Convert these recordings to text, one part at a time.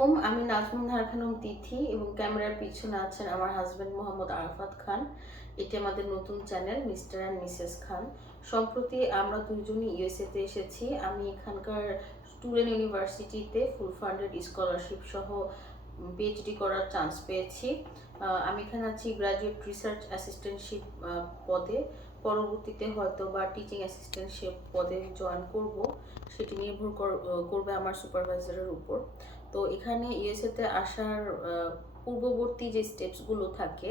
আলাইকুম, আমি নাজমুন নাহার খানম তিথি এবং ক্যামেরার পিছনে আছেন আমার হাজবেন্ড মোহাম্মদ আরাফাত খান। এটি আমাদের নতুন চ্যানেল মিস্টার অ্যান্ড মিসেস খান। সম্প্রতি আমরা দুজনই ইউএসএতে এসেছি। আমি এখানকার স্টুডেন্ট ইউনিভার্সিটিতে ফুল ফান্ডেড স্কলারশিপ সহ পিএইচডি করার চান্স পেয়েছি। আমি এখানে আছি গ্র্যাজুয়েট রিসার্চ অ্যাসিস্ট্যান্টশিপ পদে। পরবর্তীতে হয়তো বা টিচিং অ্যাসিস্ট্যান্টশিপ পদে জয়েন করব, সেটি নির্ভর করবে আমার সুপারভাইজারের উপর। তো এখানে ইউএসএতে আসার পূর্ববর্তী যে স্টেপসগুলো থাকে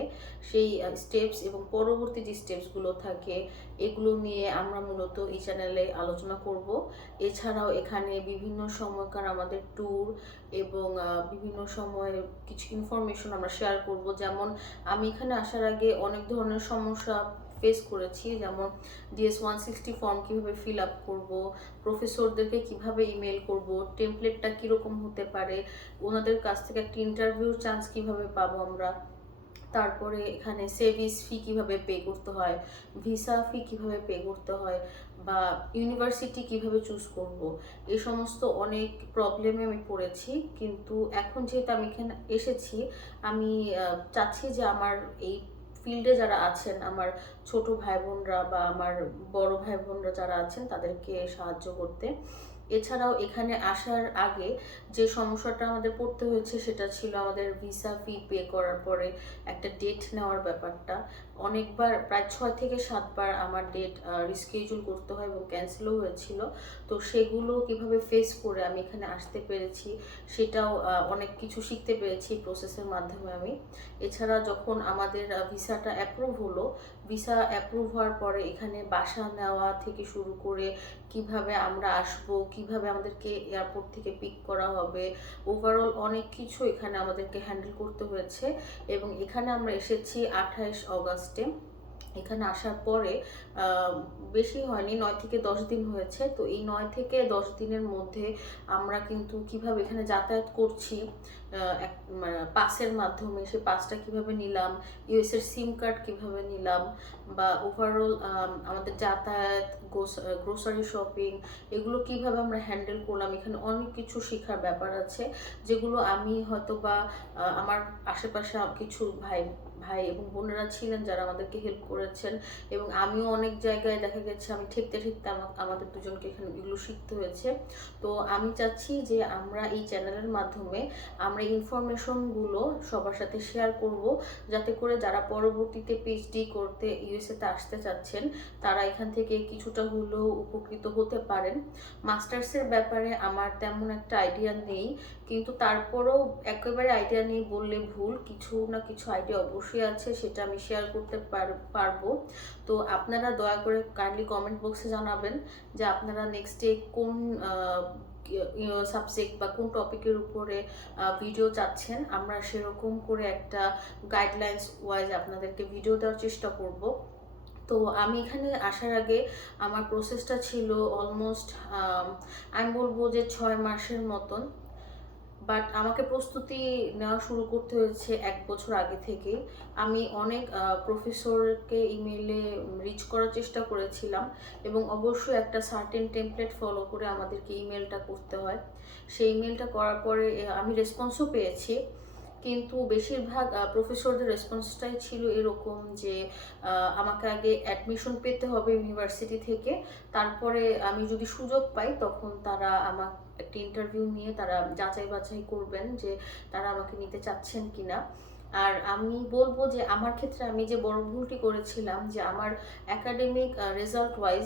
সেই স্টেপস এবং পরবর্তী যে স্টেপসগুলো থাকে এগুলো নিয়ে আমরা মূলত এই চ্যানেলে আলোচনা করব। এছাড়াও এখানে বিভিন্ন সময়কার আমাদের ট্যুর এবং বিভিন্ন সময়ে কিছু ইনফরমেশন আমরা শেয়ার করব। যেমন আমি এখানে আসার আগে অনেক ধরনের সমস্যা ফেস করেছি, যেমন DS-160 ফর্ম কীভাবে ফিল আপ করবো, প্রফেসরদেরকে কিভাবে ইমেল করব, টেমপ্লেটটা কীরকম হতে পারে, ওনাদের কাছ থেকে একটা ইন্টারভিউর চান্স কিভাবে পাবো আমরা, তারপরে এখানে সেভিস ফি কিভাবে পে করতে হয়, ভিসা ফি কিভাবে পে করতে হয়, বা ইউনিভার্সিটি কিভাবে চুজ করব, এই সমস্ত অনেক প্রবলেমে আমি পড়েছি। কিন্তু এখন যেহেতু আমি এখানে এসেছি, আমি চাচ্ছি যে আমার এই ফিল্ডে যারা আছেন, আমার ছোট ভাই বোনরা বা আমার বড় ভাই বোনরা যারা আছেন তাদেরকে সাহায্য করতে। এছাড়াও এখানে আসার আগে যে সমস্যাটা আমাদের পড়তে হয়েছে সেটা ছিল আমাদের ভিসা ফি পে করার পরে একটা ডেট নেওয়ার ব্যাপারটা। অনেকবার, প্রায় 6 থেকে 7 বার আমার ডেট রিস্কেডিউল করতে হয় এবং ক্যান্সেলও হয়েছিল। তো সেগুলো কিভাবে ফেস করে আমি এখানে আসতে পেরেছি, সেটাও অনেক কিছু শিখতে পেরেছি প্রসেসের মাধ্যমে আমি। এছাড়া যখন আমাদের ভিসাটা অ্যাপ্রুভ হলো, ভিসা অ্যাপ্রুভ হওয়ার পরে এখানে বাসা নেওয়া থেকে শুরু করে কিভাবে আমরা আসব, কিভাবে আমাদেরকে এয়ারপোর্ট থেকে পিক করা হবে, ওভারঅল অনেক কিছু এখানে আমাদেরকে হ্যান্ডেল করতে হয়েছে। এবং এখানে আমরা এসেছি 28 অগাস্টে। এখানে আসার পরে বেশি হয়নি, 9 থেকে 10 দিন হয়েছে। তো এই 9 থেকে 10 দিনের মধ্যে আমরা কিন্তু কিভাবে এখানে যাতায়াত করছি, পাসের মাধ্যমে, সে পাসটা কিভাবে নিলাম, ইউএসের সিম কার্ড কিভাবে নিলাম, বা ওভারঅল আমাদের যাতায়াত, গ্রোসারি শপিং, এগুলো কিভাবে আমরা হ্যান্ডেল করলাম, এখানে অনেক কিছু শেখার ব্যাপার আছে যেগুলো আমি হয়তো বা আমার আশেপাশে কিছু ভাই ভাই এবং বোনেরা ছিলেন যারা আমাদেরকে হেল্প করেছেন, এবং আমিও অনেক জায়গায় দেখা গেছে আমি ঠেকতে ঠেকতে আমাদের দুজনকে এখানে এগুলো শিখতে হয়েছে। তো আমি চাচ্ছি যে আমরা এই চ্যানেলের মাধ্যমে আমরা ইনফরমেশনগুলো সবার সাথে শেয়ার করব, যাতে করে যারা পরবর্তীতে পিএইচডি করতে ইউএসএতে আসতে চাচ্ছেন তারা এখান থেকে কিছুটা হলেও উপকৃত হতে পারেন। মাস্টার্সের ব্যাপারে আমার তেমন একটা আইডিয়া নেই, কিন্তু তারপরেও একেবারে আইডিয়া নেই বললে ভুল, কিছু না কিছু আইডিয়া অবশ্যই আছে, সেটা আমি শেয়ার করতে পারবো। তো আপনারা দয়া করে কাইন্ডলি কমেন্ট বক্সে জানাবেন যে আপনারা নেক্সটে কোন সাবজেক্ট বা কোন টপিকের উপরে ভিডিও চাচ্ছেন। আমরা সেরকম করে একটা গাইডলাইন্স ওয়াইজ আপনাদেরকে ভিডিও দেওয়ার চেষ্টা করব। তো আমি এখানে আসার আগে আমার প্রসেসটা ছিল অলমোস্ট, আমি বলবো যে 6 মাসের মতন। বাট আমাকে প্রস্তুতি নেওয়া শুরু করতে হয়েছে 1 বছর আগে থেকে। আমি অনেক প্রফেসরকে ইমেলে রিচ করার চেষ্টা করেছিলাম, এবং অবশ্যই একটা সার্টেন টেমপ্লেট ফলো করে আমাদেরকে ইমেলটা করতে হয়। সেই ইমেলটা করার পরে আমি রেসপন্সও পেয়েছি, কিন্তু বেশিরভাগ প্রফেসরদের রেসপন্সটাই ছিল এরকম যে আমাকে আগে অ্যাডমিশন পেতে হবে ইউনিভার্সিটি থেকে, তারপরে আমি যদি সুযোগ পাই তখন তারা আমার একটা ইন্টারভিউ নিয়ে তারা যাচাই বাছাই করবেন যে তারা আমাকে নিতে চাচ্ছেন কিনা। আর আমি বলবো যে আমার ক্ষেত্রে আমি যে বড় ভুলটি করেছিলাম যে আমার একাডেমিক রেজাল্ট ওয়াইজ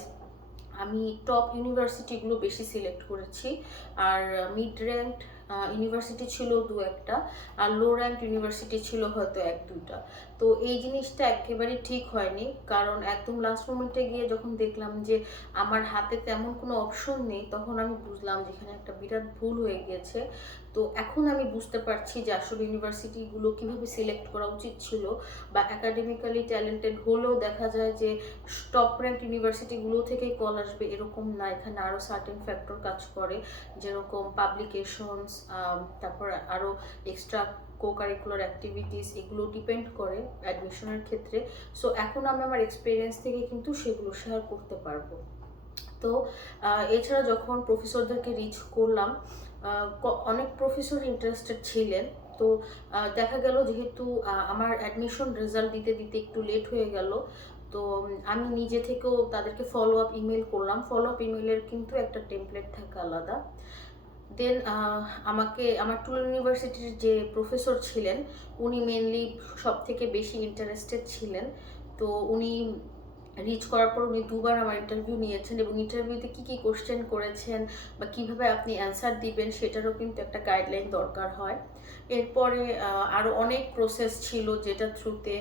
আমি টপ ইউনিভার্সিটিগুলো বেশি সিলেক্ট করেছি, আর মিড র্যাঙ্ক ইউনিভার্সিটি ছিল 2-1টা, আর লো র্যাঙ্ক ইউনিভার্সিটি ছিল হয়তো 1-2টা। তো এই জিনিসটা একেবারেই ঠিক হয়নি, কারণ একদম লাস্ট মোমেন্টে গিয়ে যখন দেখলাম যে আমার হাতে তেমন কোনো অপশন নেই, তখন আমি বুঝলাম যে এখানে একটা বিরাট ভুল হয়ে গিয়েছে। তো এখন আমি বুঝতে পারছি যে আসলে ইউনিভার্সিটিগুলো কীভাবে সিলেক্ট করা উচিত ছিল, বা একাডেমিক্যালি ট্যালেন্টেড হলেও দেখা যায় যে টপ র্যাঙ্ক ইউনিভার্সিটিগুলো থেকেই কল আসবে এরকম না। এখানে আরও সার্টেন ফ্যাক্টর কাজ করে, যেরকম পাবলিকেশনস, তারপর আরও এক্সট্রা কো-কারিকুলার অ্যাক্টিভিটিস, এগুলো ডিপেন্ড করে অ্যাডমিশনের ক্ষেত্রে। সো এখন আমি আমার এক্সপিরিয়েন্স থেকে কিন্তু সেগুলো শেয়ার করতে পারবো। তো এছাড়া যখন প্রফেসরদেরকে রিচ করলাম, অনেক প্রফেসর ইন্টারেস্টেড ছিলেন। তো দেখা গেল যেহেতু আমার অ্যাডমিশন রেজাল্ট দিতে দিতে একটু লেট হয়ে গেল, তো আমি নিজে থেকেও তাদেরকে ফলো আপ ইমেল করলাম। ফলো আপ ইমেলের কিন্তু একটা টেমপ্লেট থাকে আলাদা। দেন আমাকে আমার টুল ইউনিভার্সিটির যে প্রফেসর ছিলেন উনি মেনলি সব থেকে বেশি ইন্টারেস্টেড ছিলেন। তো উনি রিচ করার পর উনি দুবার আমার ইন্টারভিউ নিয়েছেন, এবং ইন্টারভিউতে কী কী কোশ্চেন করেছেন বা কীভাবে আপনি অ্যান্সার দিবেন সেটারও কিন্তু একটা গাইডলাইন দরকার হয়। এরপরে আরও অনেক প্রসেস ছিল যেটা থ্রুতে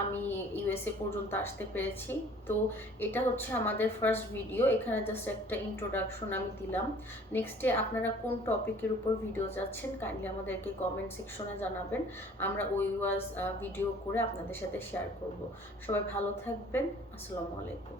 আমি ইউএসএ পর্যন্ত আসতে পেরেছি। তো এটা হচ্ছে আমাদের ফার্স্ট ভিডিও, এখানে জাস্ট একটা ইন্ট্রোডাকশন আমি দিলাম। নেক্সটে আপনারা কোন টপিকের উপর ভিডিও চাচ্ছেন কাইন্ডলি আমাদেরকে কমেন্ট সেকশনে জানাবেন, আমরা ওই ওয়াজ ভিডিও করে আপনাদের সাথে শেয়ার করব। সবাই ভালো থাকবেন। আসসালামু আলাইকুম।